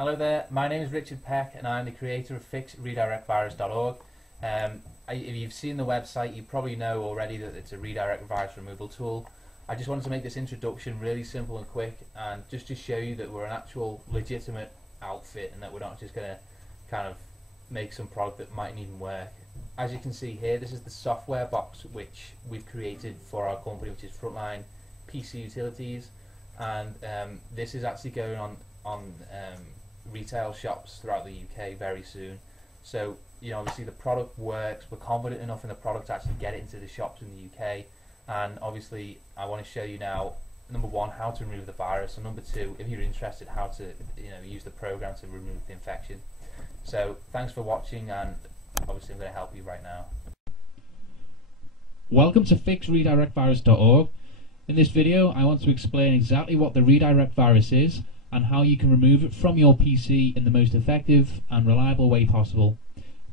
Hello there, my name is Richard Peck and I'm the creator of FixRedirectVirus.org. If you've seen the website, you probably know already that it's a redirect virus removal tool. I just wanted to make this introduction really simple and quick, and just to show you that we're an actual legitimate outfit and that we're not just going to kind of make some product that mightn't even work. As you can see here, this is the software box which we've created for our company, which is Frontline PC Utilities, and this is actually going on retail shops throughout the UK very soon. So, you know, obviously the product works, we're confident enough in the product to actually get it into the shops in the UK, and obviously I want to show you now, number one, how to remove the virus, and number two, if you're interested, how to use the program to remove the infection. So thanks for watching, and obviously I'm going to help you right now. Welcome to FixRedirectVirus.org. In this video I want to explain exactly what the redirect virus is and how you can remove it from your PC in the most effective and reliable way possible.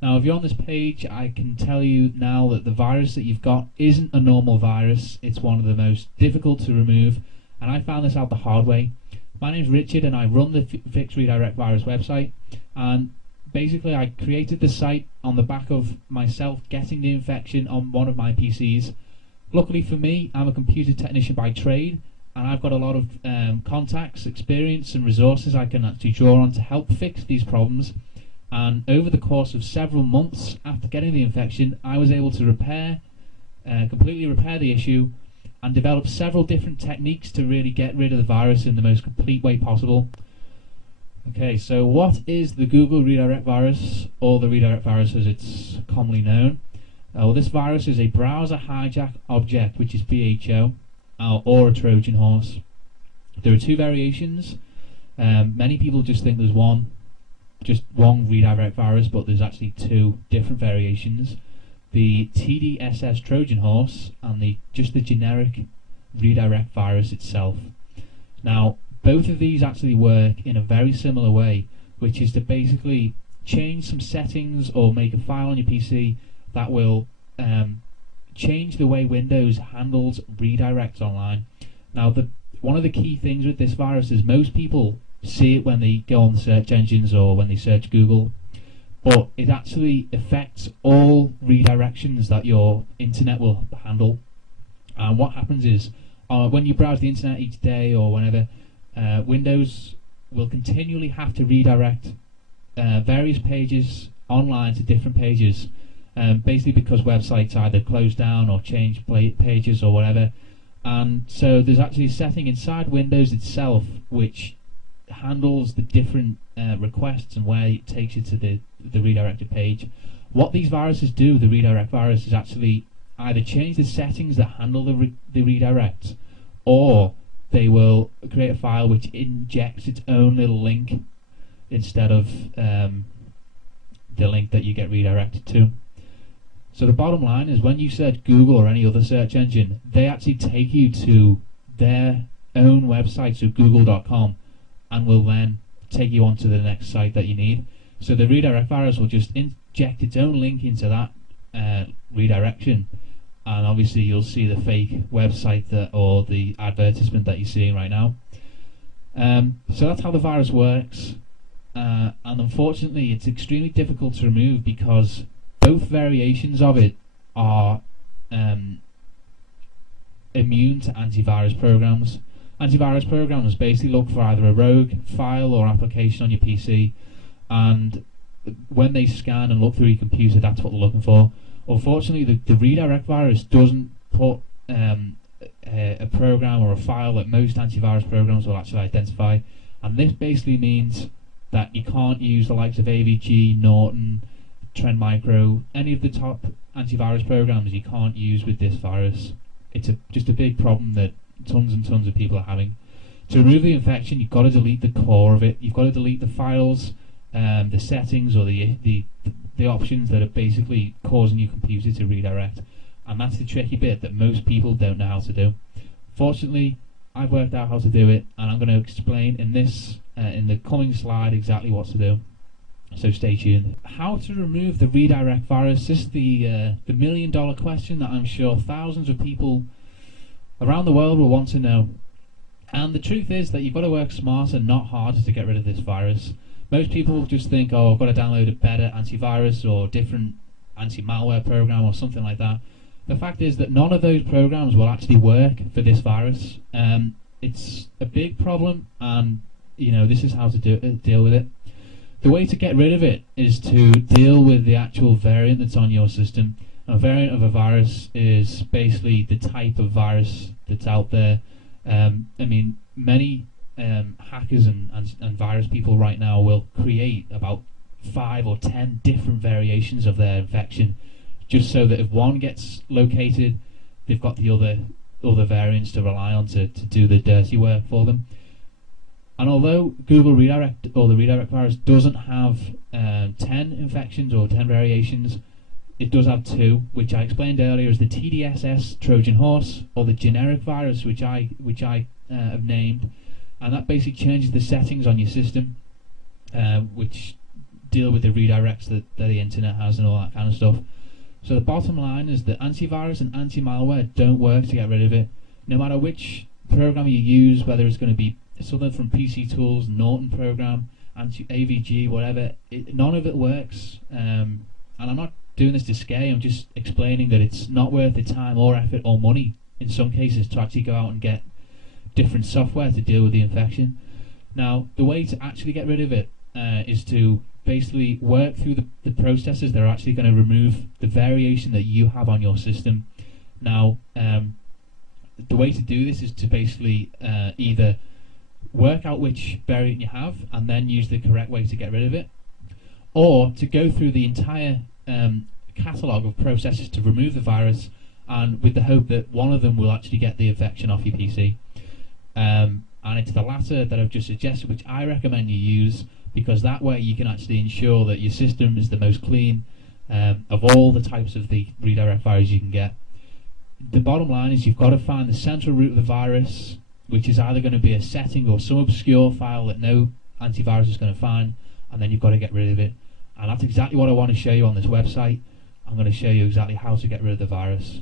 Now, if you're on this page, I can tell you now that the virus that you've got isn't a normal virus. It's one of the most difficult to remove, and I found this out the hard way. My name's Richard and I run the Fix Redirect Virus website, and basically I created the site on the back of myself getting the infection on one of my PCs. Luckily for me, I'm a computer technician by trade, and I've got a lot of contacts, experience and resources I can actually draw on to help fix these problems. And over the course of several months after getting the infection, I was able to completely repair the issue and develop several different techniques to really get rid of the virus in the most complete way possible. Okay, so what is the Google redirect virus, or the redirect virus as it's commonly known? Well, this virus is a browser hijack object, which is BHO, or a Trojan horse. There are two variations. Many people just think there's just one redirect virus, but there's actually two different variations: the TDSS Trojan horse and just the generic redirect virus itself. Now, both of these actually work in a very similar way, which is to basically change some settings or make a file on your PC that will change the way Windows handles redirects online. Now, one of the key things with this virus is most people see it when they go on the search engines or when they search Google, but it actually affects all redirections that your internet will handle. And what happens is, when you browse the internet each day or whenever, Windows will continually have to redirect various pages online to different pages, basically because websites either close down or change pages or whatever. And so there's actually a setting inside Windows itself which handles the different requests and where it takes you to the redirected page. What these viruses do, the redirect virus, is actually either change the settings that handle the redirect, or they will create a file which injects its own little link instead of the link that you get redirected to. So the bottom line is, when you search Google or any other search engine, they actually take you to their own website, so google.com, and will then take you onto the next site that you need. So the redirect virus will just inject its own link into that redirection, and obviously you'll see the fake website or the advertisement that you're seeing right now. So that's how the virus works, and unfortunately it's extremely difficult to remove because both variations of it are immune to antivirus programs. Antivirus programs basically look for either a rogue file or application on your PC, and when they scan and look through your computer, that's what they're looking for. Unfortunately, the redirect virus doesn't put a program or a file that most antivirus programs will actually identify, and this basically means that you can't use the likes of AVG, Norton, Trend Micro, any of the top antivirus programs you can't use with this virus. It's just a big problem that tons and tons of people are having. To remove the infection, you've got to delete the core of it. You've got to delete the files, the settings, or the options that are basically causing your computer to redirect. And that's the tricky bit that most people don't know how to do. Fortunately, I've worked out how to do it, and I'm going to explain in the coming slide exactly what to do. So stay tuned. How to remove the redirect virus? This is the $1,000,000 question that I'm sure thousands of people around the world will want to know. And the truth is that you've got to work smarter, not harder, to get rid of this virus. Most people just think, oh, I've got to download a better antivirus or different anti-malware program or something like that. The fact is that none of those programs will actually work for this virus. It's a big problem, and this is how to deal with it. The way to get rid of it is to deal with the actual variant that's on your system. A variant of a virus is basically the type of virus that's out there. Many hackers and virus people right now will create about 5 or 10 different variations of their infection, just so that if one gets located, they've got the other variants to rely on to do the dirty work for them. And although Google Redirect, or the redirect virus, doesn't have 10 infections or 10 variations, it does have 2, which I explained earlier as the TDSS Trojan horse, or the generic virus, which I have named, and that basically changes the settings on your system, which deal with the redirects that the internet has and all that kind of stuff. So the bottom line is that antivirus and anti-malware don't work to get rid of it. No matter which program you use, whether it's going to be something from PC Tools, Norton program, AVG, whatever, none of it works. And I'm not doing this to scare you, I'm just explaining that it's not worth the time or effort or money in some cases to actually go out and get different software to deal with the infection. Now, the way to actually get rid of it is to basically work through the processes that are actually going to remove the variation that you have on your system. Now, the way to do this is to basically either work out which variant you have and then use the correct way to get rid of it, or to go through the entire catalogue of processes to remove the virus, and with the hope that one of them will actually get the infection off your PC. And it's the latter that I've just suggested, which I recommend you use, because that way you can actually ensure that your system is the most clean of all the types of the redirect virus you can get. The bottom line is you've got to find the central root of the virus, which is either going to be a setting or some obscure file that no antivirus is going to find, and then you've got to get rid of it. And that's exactly what I want to show you on this website. I'm going to show you exactly how to get rid of the virus.